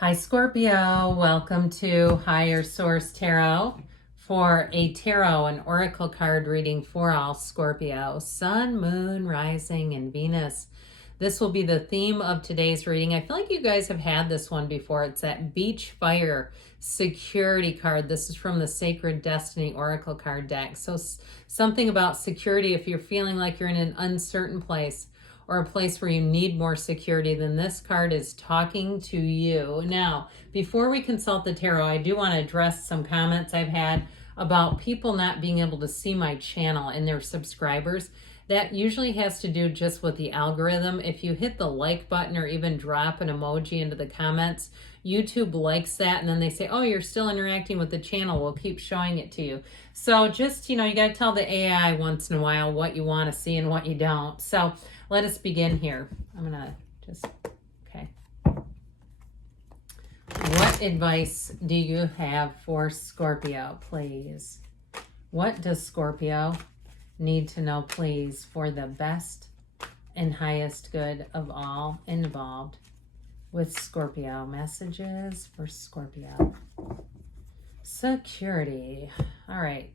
Hi Scorpio, welcome to Higher Source Tarot for a tarot and oracle card reading for all Scorpio, Sun, Moon, Rising, and Venus. This will be the theme of today's reading. I feel like you guys have had this one before. It's that Beach Fire security card. This is from the Sacred Destiny Oracle card deck. So something about security if you're feeling like you're in an uncertain place or a place where you need more security, then this card is talking to you. Now, before we consult the tarot, I do want to address some comments I've had about people not being able to see my channel and their subscribers. That usually has to do just with the algorithm. If you hit the like button or even drop an emoji into the comments, YouTube likes that, and then they say, oh, you're still interacting with the channel. We'll keep showing it to you. So just, you got to tell the AI once in a while what you want to see and what you don't. So let us begin here. I'm going to just, okay. What advice do you have for Scorpio, please? What does Scorpio need to know, please, for the best and highest good of all involved with Scorpio? Messages for Scorpio. Security. All right.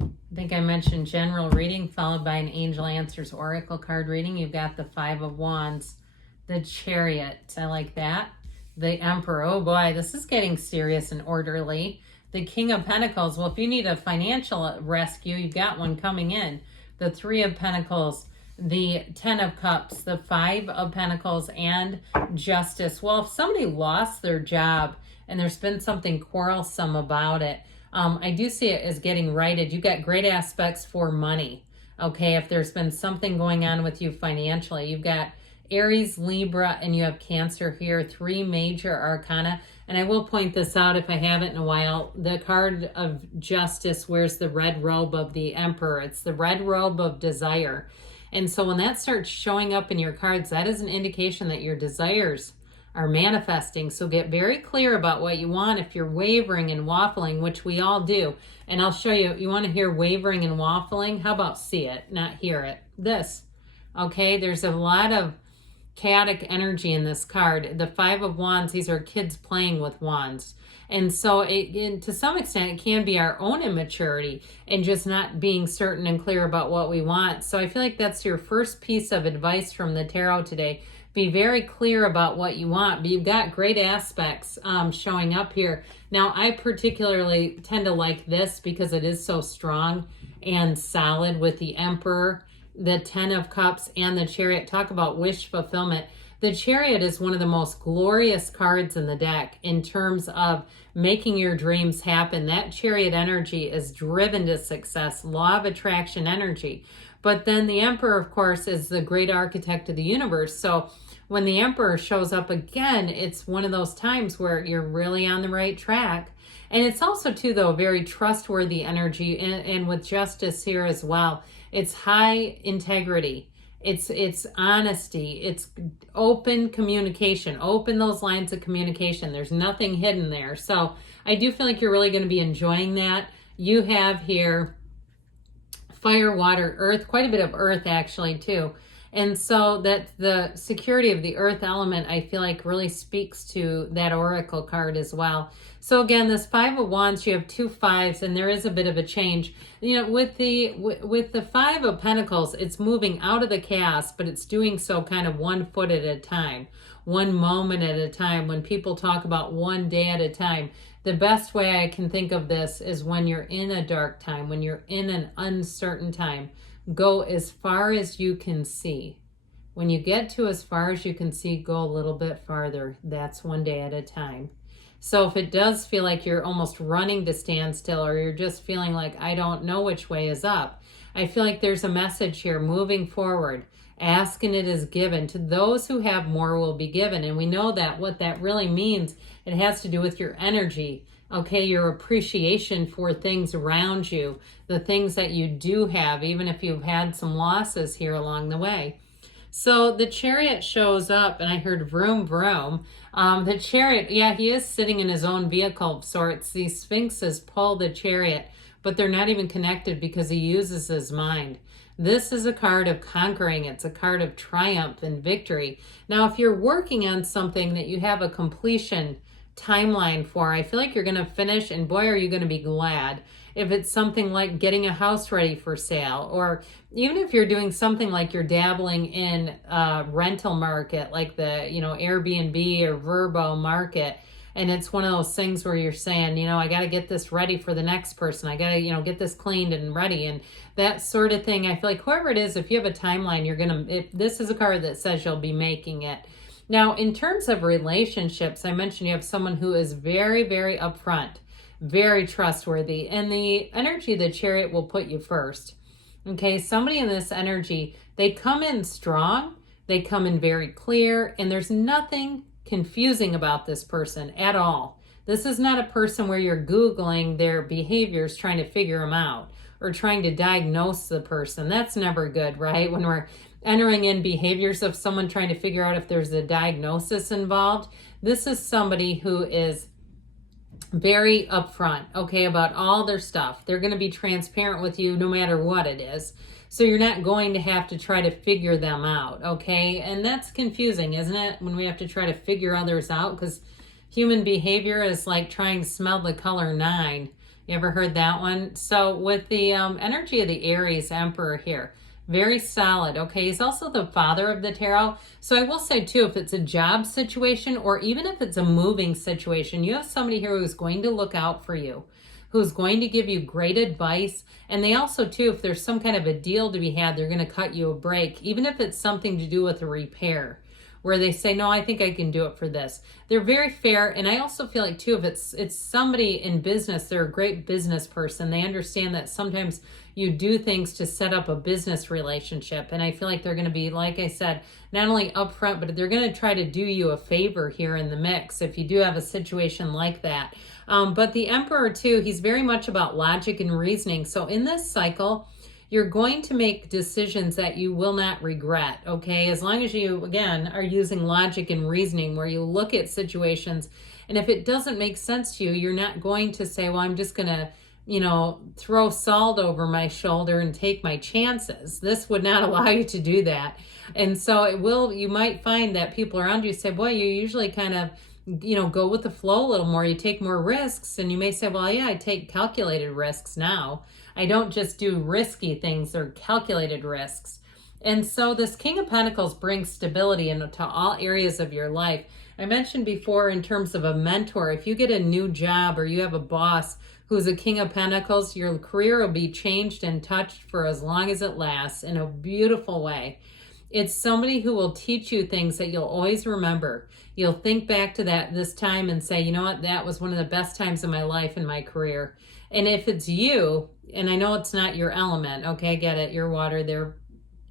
I think I mentioned general reading followed by an Angel Answers Oracle card reading. You've got the Five of Wands, the Chariot. I like that. The Emperor. Oh boy, this is getting serious and orderly. The King of Pentacles. Well, if you need a financial rescue, you've got one coming in. The Three of Pentacles, the Ten of Cups, the Five of Pentacles, and Justice. Well, if somebody lost their job and there's been something quarrelsome about it, I do see it as getting righted. You got great aspects for money. Okay, if there's been something going on with you financially, you've got Aries, Libra, and you have Cancer here. Three major arcana. And I will point this out if I haven't in a while. The card of Justice wears the red robe of the Emperor. It's the red robe of desire. And so when that starts showing up in your cards, that is an indication that your desires are manifesting. So get very clear about what you want. If you're wavering and waffling, which we all do, and I'll show you, you want to hear wavering and waffling? How about see it, not hear it? This, okay? There's a lot of chaotic energy in this card. The Five of Wands, these are kids playing with wands. And so to some extent, it can be our own immaturity and just not being certain and clear about what we want. So I feel like that's your first piece of advice from the tarot today. Be very clear about what you want, but you've got great aspects showing up here. Now, I particularly tend to like this because it is so strong and solid with the Emperor, the Ten of Cups, and the Chariot. Talk about wish fulfillment. The Chariot is one of the most glorious cards in the deck in terms of making your dreams happen. That Chariot energy is driven to success, law of attraction energy. But then the Emperor, of course, is the great architect of the universe. So when the Emperor shows up again, it's one of those times where you're really on the right track. And it's also, too, though, very trustworthy energy. And with Justice here as well, it's high integrity. It's honesty. It's open communication. Open those lines of communication. There's nothing hidden there. So I do feel like you're really going to be enjoying that. You have here fire, water, earth, quite a bit of earth actually too. And so that the security of the earth element, I feel like really speaks to that oracle card as well. So again, this Five of Wands, you have two fives, and there is a bit of a change. With the Five of Pentacles, it's moving out of the chaos, but it's doing so kind of 1 foot at a time, one moment at a time. When people talk about one day at a time, the best way I can think of this is when you're in a dark time, when you're in an uncertain time, go as far as you can see. When you get to as far as you can see, go a little bit farther. That's one day at a time. So if it does feel like you're almost running to stand still, or you're just feeling like, I don't know which way is up, I feel like there's a message here moving forward. Ask and it is given. To those who have, more will be given. And we know that what that really means, it has to do with your energy, okay, your appreciation for things around you, the things that you do have, even if you've had some losses here along the way. So the Chariot shows up, and I heard vroom, vroom. The Chariot, yeah, he is sitting in his own vehicle of sorts. These Sphinxes pull the Chariot, but they're not even connected because he uses his mind. This is a card of conquering. It's a card of triumph and victory. Now, if you're working on something that you have a completion timeline for, I feel like you're going to finish, and boy, are you going to be glad. If it's something like getting a house ready for sale, or even if you're doing something like you're dabbling in a rental market, like the, Airbnb or Vrbo market, and it's one of those things where you're saying, I got to get this ready for the next person. I got to, get this cleaned and ready, and that sort of thing. I feel like whoever it is, if you have a timeline, this is a card that says you'll be making it. Now, in terms of relationships, I mentioned you have someone who is very, very upfront, very trustworthy, and the energy of the Chariot will put you first. Okay, somebody in this energy, they come in strong, they come in very clear, and there's nothing confusing about this person at all. This is not a person where you're Googling their behaviors trying to figure them out or trying to diagnose the person. That's never good, right? When we're entering in behaviors of someone trying to figure out if there's a diagnosis involved. This is somebody who is very upfront, okay, about all their stuff. They're going to be transparent with you no matter what it is. So you're not going to have to try to figure them out, okay? And that's confusing, isn't it? When we have to try to figure others out, because human behavior is like trying to smell the color 9. You ever heard that one? So with the energy of the Aries Emperor here, very solid, okay? He's also the father of the tarot. So I will say too, if it's a job situation or even if it's a moving situation, you have somebody here who's going to look out for you, who's going to give you great advice. And they also too, if there's some kind of a deal to be had, they're going to cut you a break, even if it's something to do with a repair, where they say, no, I think I can do it for this. They're very fair. And I also feel like too, if it's somebody in business, they're a great business person. They understand that sometimes you do things to set up a business relationship. And I feel like they're going to be, like I said, not only upfront, but they're going to try to do you a favor here in the mix if you do have a situation like that. But the Emperor too, he's very much about logic and reasoning. So in this cycle, you're going to make decisions that you will not regret, okay? As long as you, again, are using logic and reasoning where you look at situations, and if it doesn't make sense to you, you're not going to say, well, I'm just going to, throw salt over my shoulder and take my chances. This would not allow you to do that. And so you might find that people around you say, boy, you usually kind of, go with the flow a little more. You take more risks, and you may say, well, yeah, I take calculated risks now. I don't just do risky things, they're calculated risks. And so this King of Pentacles brings stability into all areas of your life. I mentioned before in terms of a mentor, if you get a new job or you have a boss who's a King of Pentacles, your career will be changed and touched for as long as it lasts in a beautiful way. It's somebody who will teach you things that you'll always remember. You'll think back to this time and say, you know what, that was one of the best times of my life and my career. And if it's you, and I know it's not your element, okay, I get it, you're water, they're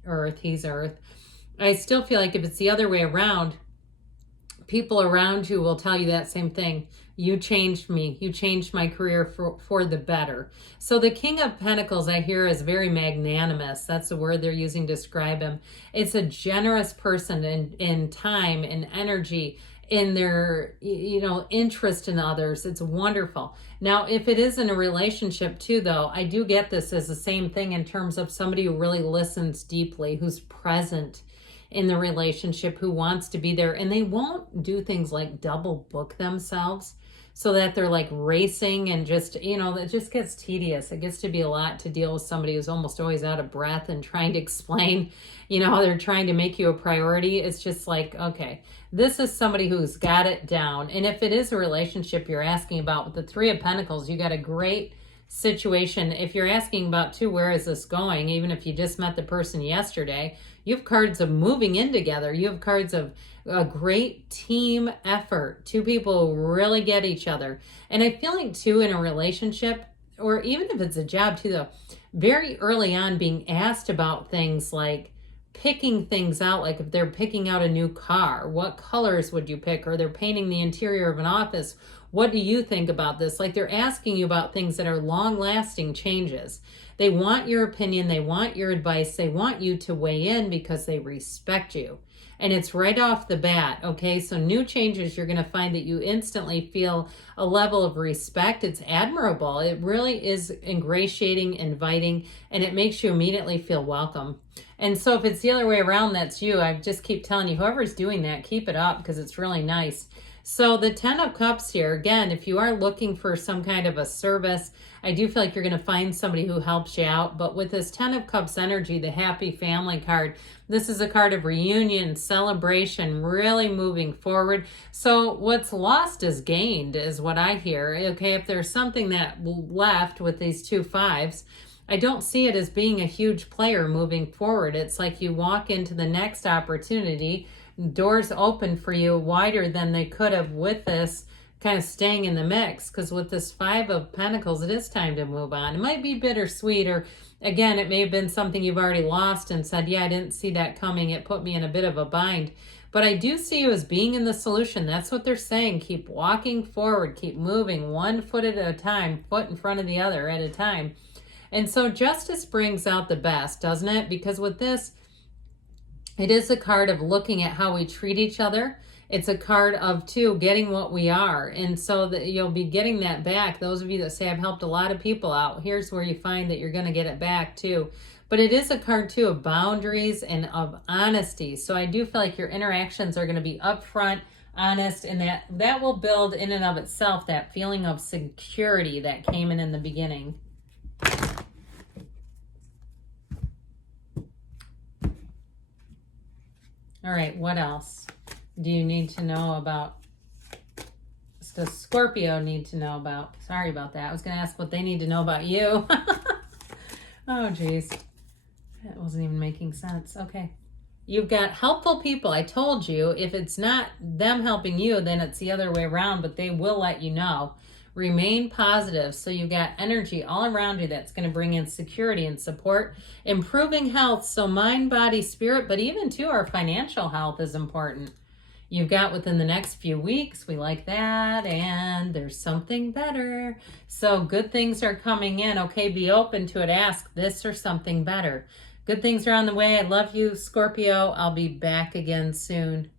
earth, he's earth. I still feel like if it's the other way around, people around you will tell you that same thing. You changed me. You changed my career for the better. So the King of Pentacles, I hear, is very magnanimous. That's the word they're using to describe him. It's a generous person in time and energy, in their, interest in others. It's wonderful. Now, if it is in a relationship too, though, I do get this as the same thing in terms of somebody who really listens deeply, who's present in the relationship, who wants to be there, and they won't do things like double book themselves so that they're like racing and just, it just gets tedious. It gets to be a lot to deal with somebody who's almost always out of breath and trying to explain, they're trying to make you a priority. It's just like, okay, this is somebody who's got it down. And if it is a relationship you're asking about with the Three of Pentacles, you got a great situation. If you're asking about too, where is this going? Even if you just met the person yesterday, you have cards of moving in together. You have cards of a great team effort. Two people really get each other. And I feel like too, in a relationship, or even if it's a job too, though, very early on being asked about things like picking things out, like if they're picking out a new car, what colors would you pick? Or they're painting the interior of an office, what do you think about this? Like they're asking you about things that are long-lasting changes. They want your opinion, they want your advice, they want you to weigh in because they respect you. And it's right off the bat, okay? So new changes, you're going to find that you instantly feel a level of respect. It's admirable. It really is ingratiating, inviting, and it makes you immediately feel welcome. And so if it's the other way around, that's you. I just keep telling you, whoever's doing that, keep it up because it's really nice. So the 10 of Cups here, again, if you are looking for some kind of a service, I do feel like you're going to find somebody who helps you out. But with this 10 of Cups energy, the happy family card, this is a card of reunion, celebration, really moving forward. So what's lost is gained is what I hear. Okay, if there's something that left with these 2 5s, I don't see it as being a huge player moving forward. It's like you walk into the next opportunity, doors open for you wider than they could have with this kind of staying in the mix, because with this 5 of Pentacles, it is time to move on. It might be bittersweet, or again, it may have been something you've already lost and said, yeah, I didn't see that coming. It put me in a bit of a bind. But I do see you as being in the solution. That's what they're saying. Keep walking forward, keep moving 1 foot at a time, foot in front of the other at a time. And so justice brings out the best, doesn't it? Because with this, it is a card of looking at how we treat each other. It's a card of, too, getting what we are. And so that you'll be getting that back. Those of you that say, I've helped a lot of people out, here's where you find that you're going to get it back, too. But it is a card, too, of boundaries and of honesty. So I do feel like your interactions are going to be upfront, honest, and that will build in and of itself that feeling of security that came in the beginning. All right, what else do you need to know about? Does Scorpio need to know about? Sorry about that. I was going to ask what they need to know about you. Oh, geez. That wasn't even making sense. Okay. You've got helpful people. I told you, if it's not them helping you, then it's the other way around, but they will let you know. Remain positive. So you've got energy all around you that's going to bring in security and support, improving health. So mind, body, spirit, but even too, our financial health is important. You've got within the next few weeks, we like that, and there's something better. So good things are coming in. Okay, be open to it. Ask this or something better. Good things are on the way. I love you, Scorpio. I'll be back again soon.